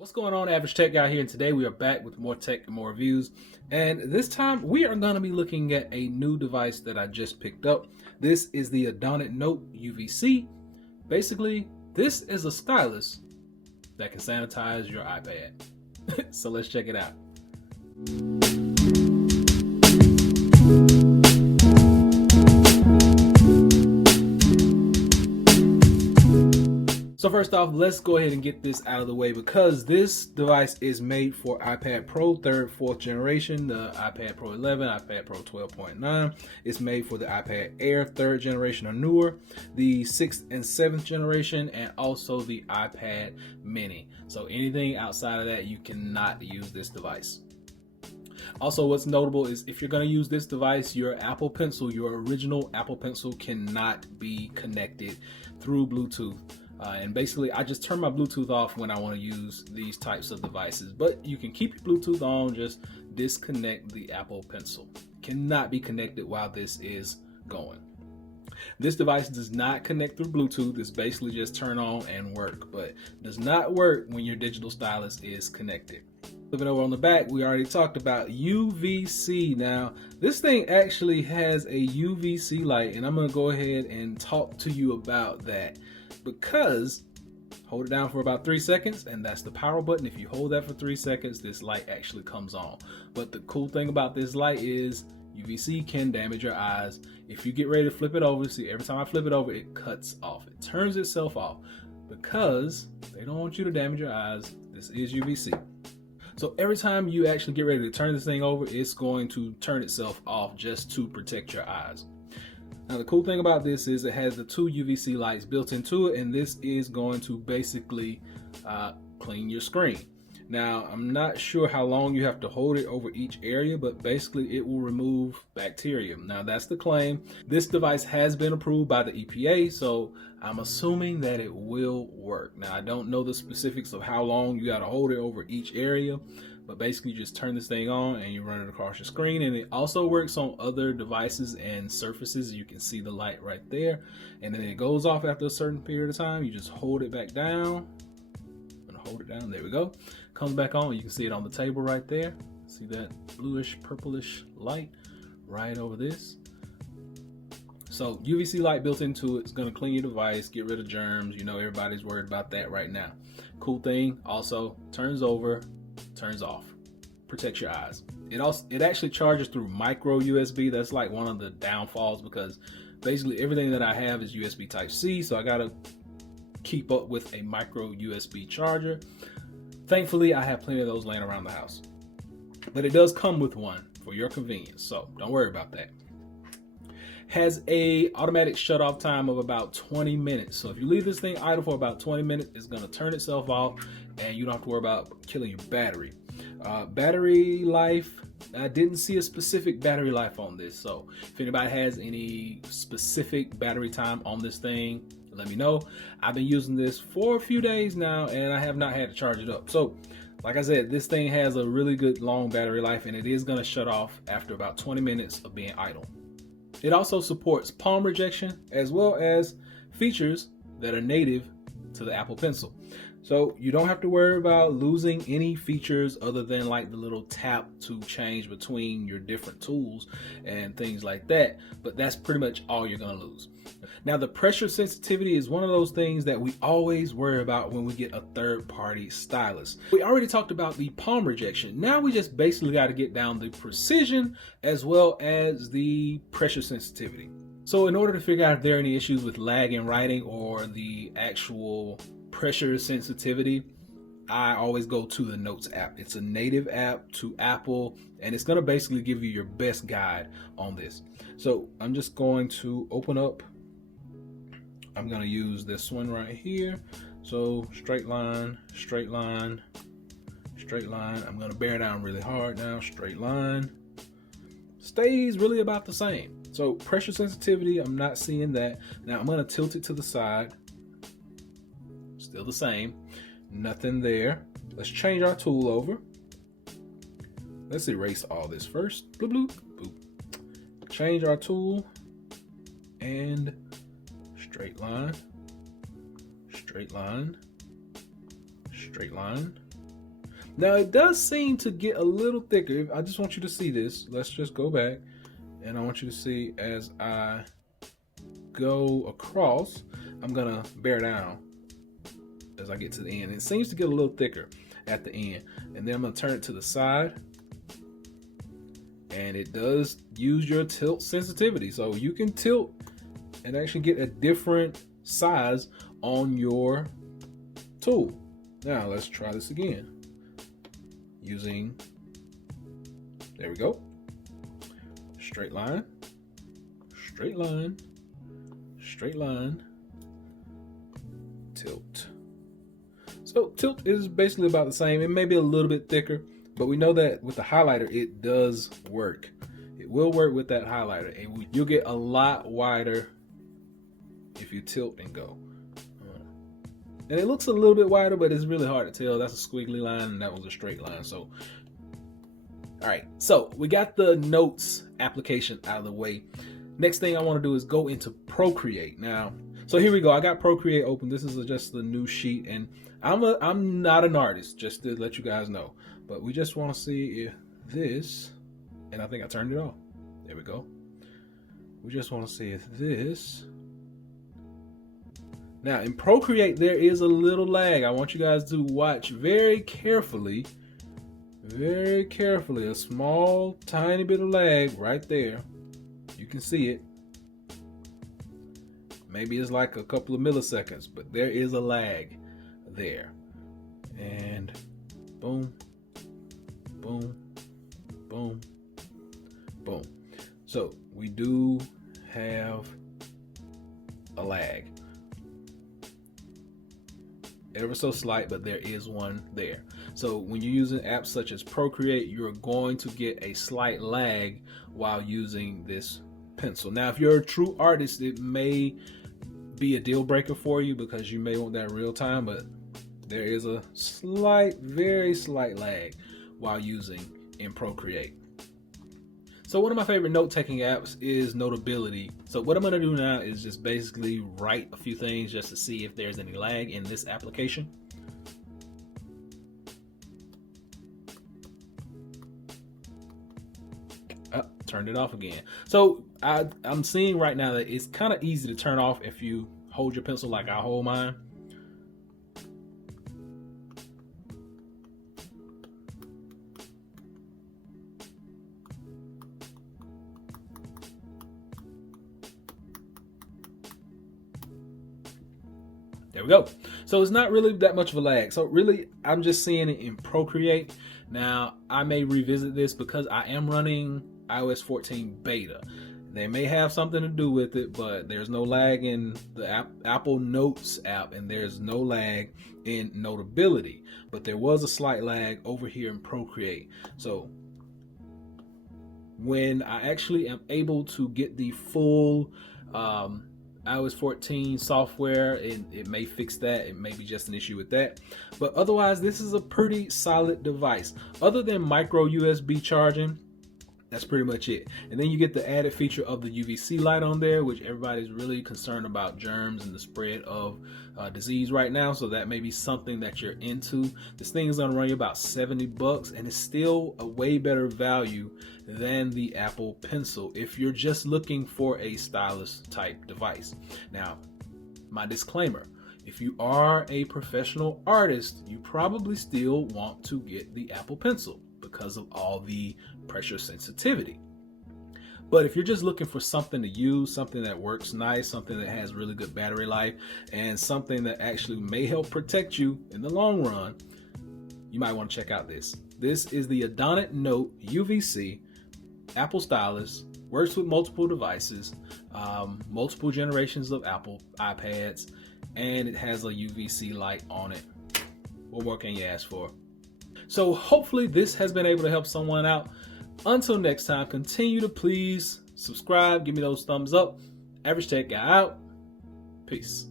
What's going on, Average Tech Guy here, and today we are back with more tech and more reviews. And this time we are going to be looking at a new device that I just picked up. This is the Adonit Note UVC. Basically, this is a stylus that can sanitize your iPad. So let's check it out. So first off, let's go ahead and get this out of the way because this device is made for iPad Pro 3rd, 4th generation, the iPad Pro 11, iPad Pro 12.9. It's made for the iPad Air 3rd generation or newer, the 6th and 7th generation, and also the iPad Mini. So anything outside of that, you cannot use this device. Also, what's notable is if you're going to use this device, your Apple Pencil, your original Apple Pencil, cannot be connected through Bluetooth. And basically, I just turn my Bluetooth off when I want to use these types of devices. But you can keep your Bluetooth on, just disconnect the Apple Pencil. Cannot be connected while this is going. This device does not connect through Bluetooth. It's basically just turn on and work, but does not work when your digital stylus is connected. Looking over on the back, we already talked about UVC. Now, this thing actually has a UVC light, and I'm going to go ahead and talk to you about that. Because hold it down for about 3 seconds, and that's the power button. If you hold that for 3 seconds, this light actually comes on. But the cool thing about this light is UVC can damage your eyes. If you get ready to flip it over, see, every time I flip it over, it cuts off. It turns itself off because they don't want you to damage your eyes. This is UVC. So every time you actually get ready to turn this thing over, it's going to turn itself off just to protect your eyes. Now, the cool thing about this is it has the 2 UVC lights built into it, and this is going to basically clean your screen. Now, I'm not sure how long you have to hold it over each area, but basically it will remove bacteria. Now, that's the claim. This device has been approved by the EPA, so I'm assuming that it will work. Now, I don't know the specifics of how long you got to hold it over each area, but basically you just turn this thing on and you run it across your screen. And it also works on other devices and surfaces. You can see the light right there, and then it goes off after a certain period of time. You just hold it back down and hold it down. There we go. Comes back on. You can see it on the table right there. See that bluish purplish light right over this. So UVC light built into it. It's going to clean your device, get rid of germs. You know, everybody's worried about that right now. Cool thing, also turns over, turns off, protects your eyes. It actually charges through micro USB. That's like one of the downfalls because basically everything that I have is USB type C, so I gotta keep up with a micro USB charger. Thankfully, I have plenty of those laying around the house, but it does come with one for your convenience, so don't worry about that. Has a automatic shut off time of about 20 minutes. So if you leave this thing idle for about 20 minutes, it's gonna turn itself off and you don't have to worry about killing your battery. Battery life, I didn't see a specific battery life on this. So if anybody has any specific battery time on this thing, let me know. I've been using this for a few days now and I have not had to charge it up. So like I said, this thing has a really good long battery life and it is gonna shut off after about 20 minutes of being idle. It also supports palm rejection as well as features that are native to the Apple Pencil. So you don't have to worry about losing any features other than like the little tap to change between your different tools and things like that. But that's pretty much all you're going to lose. Now, the pressure sensitivity is one of those things that we always worry about when we get a third-party stylus. We already talked about the palm rejection. Now we just basically got to get down the precision as well as the pressure sensitivity. So in order to figure out if there are any issues with lag in writing or the actual pressure sensitivity, I always go to the Notes app. It's a native app to Apple, and it's going to basically give you your best guide on this. So I'm just going to open up. I'm going to use this one right here. So straight line, straight line, straight line. I'm going to bear down really hard now. Straight line stays really about the same. So pressure sensitivity, I'm not seeing that. Now I'm going to tilt it to the side. Still the same. Nothing there. Let's change our tool over. Let's erase all this first. Bloop, bloop, boop. Change our tool and straight line, straight line, straight line, Now it does seem to get a little thicker. I just want you to see this. Let's just go back, and I want you to see as I go across, I'm gonna bear down as I get to the end. It seems to get a little thicker at the end, and then I'm gonna turn it to the side, and it does use your tilt sensitivity, so you can tilt and actually get a different size on your tool. Now let's try this again using, there we go, straight line, straight line, straight line, tilt. So tilt is basically about the same. It may be a little bit thicker, but we know that with the highlighter it does work. It will work with that highlighter, and you'll get a lot wider if you tilt and go. And it looks a little bit wider, but it's really hard to tell. That's a squiggly line and that was a straight line. So, all right, so we got the notes application out of the way. Next thing I want to do is go into Procreate. Now, so here we go. I got Procreate open. This is just the new sheet, and I'm not an artist, just to let you guys know. But we just want to see if this, and I think I turned it off. There we go. We just want to see if this. Now in Procreate there is a little lag. I want you guys to watch very carefully, a small tiny bit of lag right there. You can see it. Maybe it's like a couple of milliseconds, but there is a lag there. And boom, boom, boom, boom. So we do have a lag. Ever so slight, but there is one there. So when you're using apps such as Procreate, you're going to get a slight lag while using this pencil. Now, if you're a true artist, it may be a deal breaker for you because you may want that real time, but there is a slight, very slight lag while using in Procreate. So one of my favorite note-taking apps is Notability. So what I'm going to do now is just basically write a few things just to see if there's any lag in this application. Turned it off again. So I'm seeing right now that it's kind of easy to turn off if you hold your pencil like I hold mine. There we go. So it's not really that much of a lag. So really, I'm just seeing it in Procreate. Now, I may revisit this because I am running iOS 14 beta. They may have something to do with it, but there's no lag in the Apple Notes app, and there's no lag in Notability. But there was a slight lag over here in Procreate. So when I actually am able to get the full iOS 14 software, and it may fix that. It may be just an issue with that, but otherwise this is a pretty solid device. Other than micro USB charging, that's pretty much it. And then you get the added feature of the UVC light on there, which everybody's really concerned about germs and the spread of disease right now. So that may be something that you're into. This thing is gonna run you about $70, and it's still a way better value than the Apple Pencil if you're just looking for a stylus type device. Now, my disclaimer, if you are a professional artist, you probably still want to get the Apple Pencil because of all the pressure sensitivity. But if you're just looking for something to use, something that works nice, something that has really good battery life, and something that actually may help protect you in the long run, you might want to check out this. This is the Adonit Note UVC Apple Stylus. Works with multiple devices, multiple generations of Apple iPads, and it has a UVC light on it. What more can you ask for? So hopefully this has been able to help someone out. Until next time, continue to please subscribe, give me those thumbs up. Average Tech Guy out. Peace.